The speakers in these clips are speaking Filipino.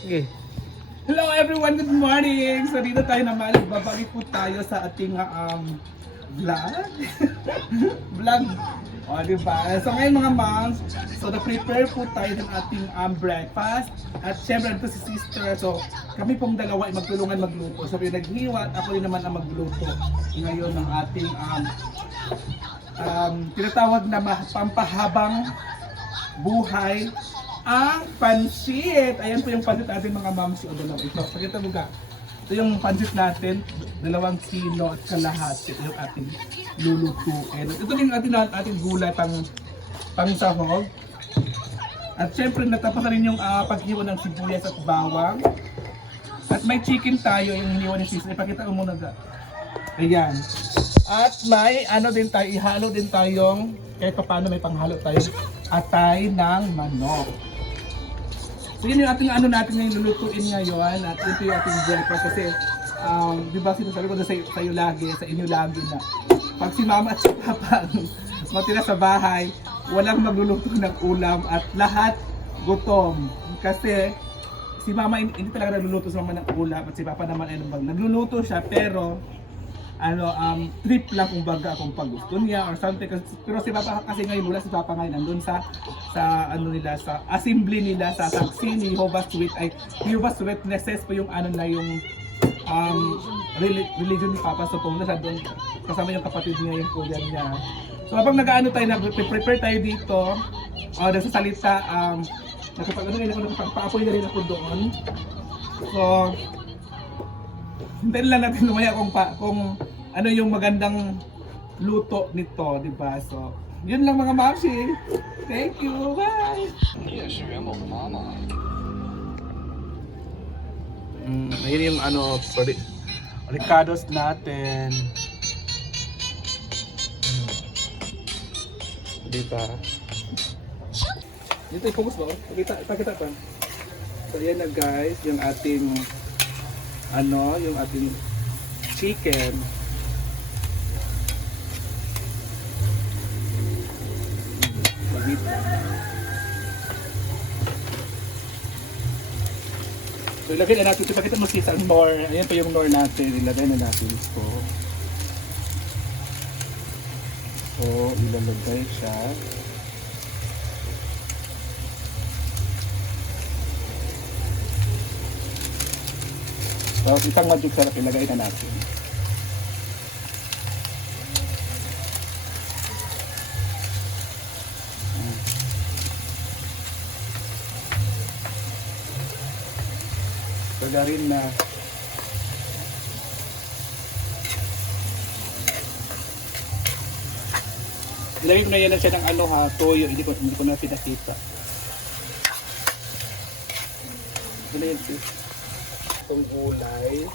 Sige. Hello everyone, good morning! So dito tayo naman, babalik po tayo sa ating vlog. Vlog. O, diba? So ngayon mga moms, so na-prepare po tayo ng ating breakfast. At syempre ito si sister. So kami pong dalawa ay magtulungan magluto. So yung naghiwat, ako rin naman ang magluto. Ngayon ng ating tinatawag na pampahabang buhay ang pansit. Ayan po yung pansit natin mga moms. O dalawa ito. Pakita mo ka. Ito yung pansit natin. 2 kilo at kalahati. Ito yung ating lulutuin. Ito din ating gulay pang sahog. At syempre natapasan rin yung paghiwa ng sibuyas at bawang. At may chicken tayo yung hiniwa ni sister. Ipakita ko muna ga. Ayan. At may din tayo, ihalo din tayong kahit paano may panghalo tayo atay ng manok. So yun yung ating natin ngayon lulutuin ngayon at ito yung ating breakfast kasi di ba sinasabi ko na sa inyo lagi na pag si mama at si papa matira sa bahay, walang magluluto ng ulam at lahat gutom. Kasi si mama hindi talaga nagluluto sa mama ng ulam at si papa naman ay nagluluto siya pero trip lang kumbaga kung pag gusto niya or something. Pero si Papa kasi ngayon mula si Papa ngayon nandun sa nila sa assembly nila sa Saksi ni Jehovah's Witnesses po yung yung religion ni Papa. So pumunta siya doon kasama yung kapatid niya yung kuya niya. So habang tayo prepare tayo dito nagsasalita nakapag-paapoy na rin ako doon. So hintayin lang natin lumaya kung ano yung magandang luto nito, di ba? So, yun lang mga mamsi. Thank you. Bye! Ayun yung ricados natin. Di ba? Dito i-focus mo. Pakita pa. So, yan na guys, yung ating yung ating chicken. So ilagay na natin, ipakita mo sis ang nor. Ayan pa yung nor natin, ilagay na natin ito. So ilalagay siya. Tapos isang magic sarap ilagay na natin. Pagarin na. Ilagay ko na yan siya ng toyo. Hindi ko na pinakita. Ito na yan sis. Itong gulay.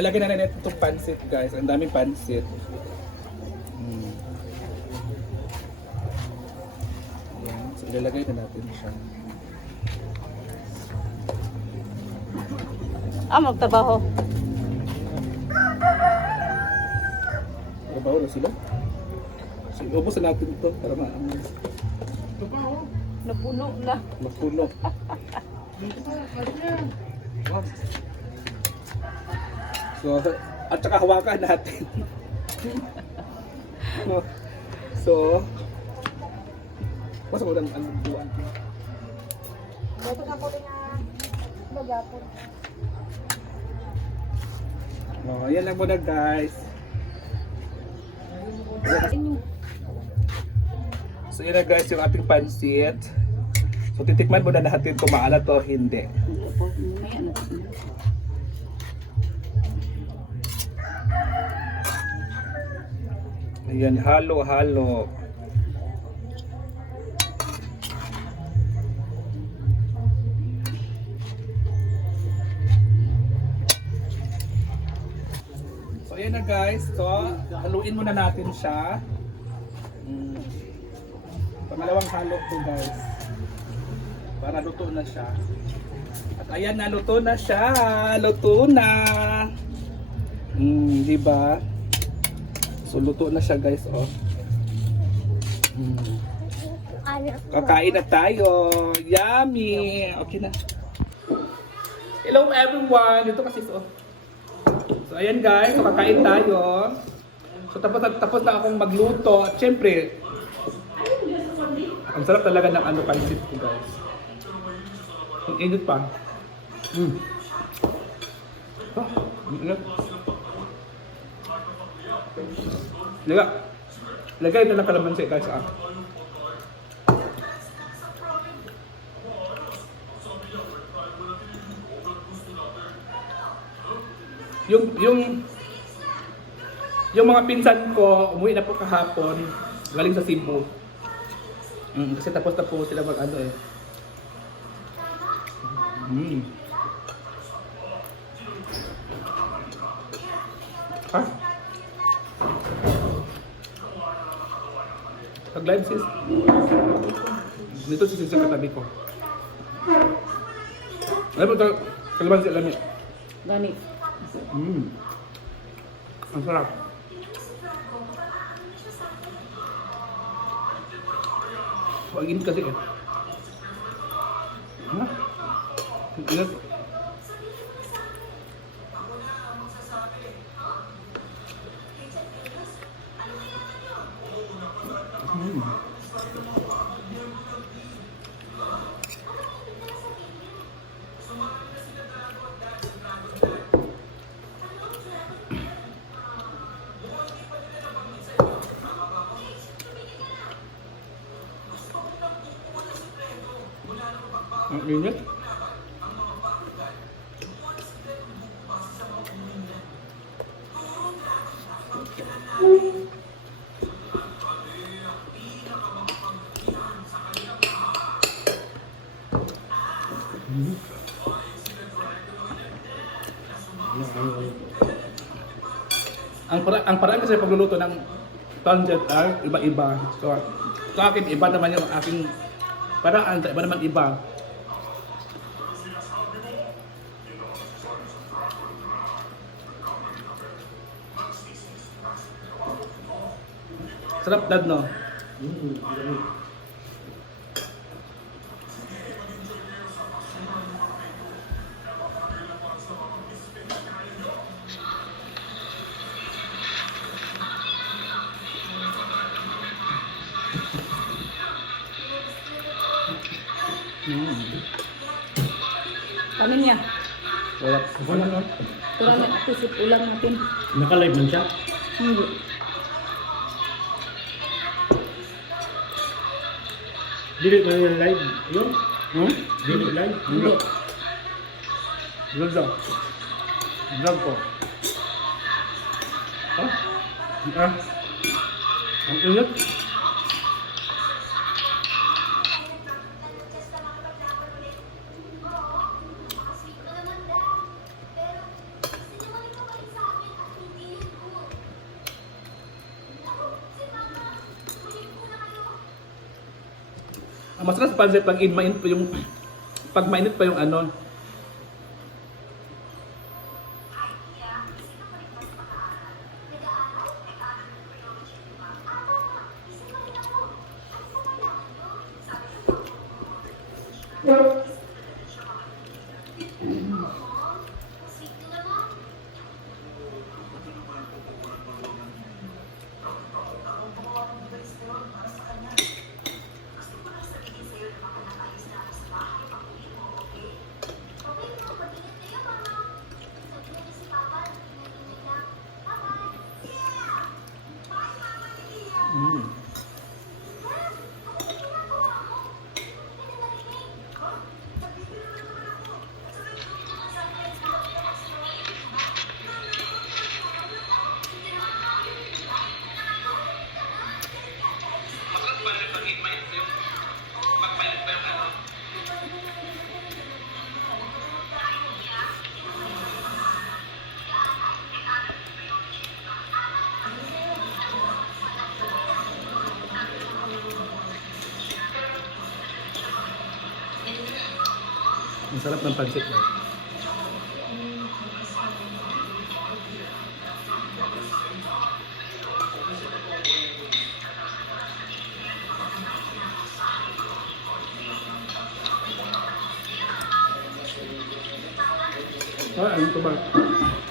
Talagyan na natin itong pansit guys. Ang daming pansit. Ayan. So ilalagay na natin siya. Magtrabaho. Trabaho na sila? So ubos na natin ito para Napuno na. mapuno. So, at saka hawakan natin. So, masa ko lang buwan. Ito na po rin na bagapon. Yan lang muna guys. So yun na guys yung ating pansit. So titikman muna natin kung maalat o hindi. Ayan, halo-halo. ayan na guys. So, haluin muna natin siya. Pangalawang halo to guys. Para luto na siya. At ayan na, luto na siya. Luto na. Di ba? So, luto na siya guys, oh. Kakain na tayo. Yummy. Okay na. Hello everyone. Dito kasi so. So ayan guys, so kakain tayo. So tapos na akong magluto. At syempre, ang sarap talaga ng ano pansit ko guys. Ang init pa. Ang init. Lagay na ng kalamansi guys ah. Yung mga pinsan ko, umuwi na po kahapon, galing sa Cebu. Kasi tapos na po sila mag ano eh. Ha? Pag-live sis. Dito si sis sa katabi ko. Ano po ito? Kalaman si Lami. Gani. Ang sarap. Ang init kasi eh. Ha? Ang init. Ang init. Ang paraan kasi pagluluto ng pancit ay iba-iba. So, sa akin iba naman yung aking paraan, sa iba naman iba. Sarap dad no? Ano niya? Wala. Wala no? Kurang natusip ulam natin. Naka-live man siya? Hindi. Dili ko yung live. Yun? Dili live? Hindi. Vlog daw. Vlog ko. Ah? Ang init. Ang masarap sa pancit pag mainit pa yung ano. Ang sarap ng pansit na. Ah, ano ito ba?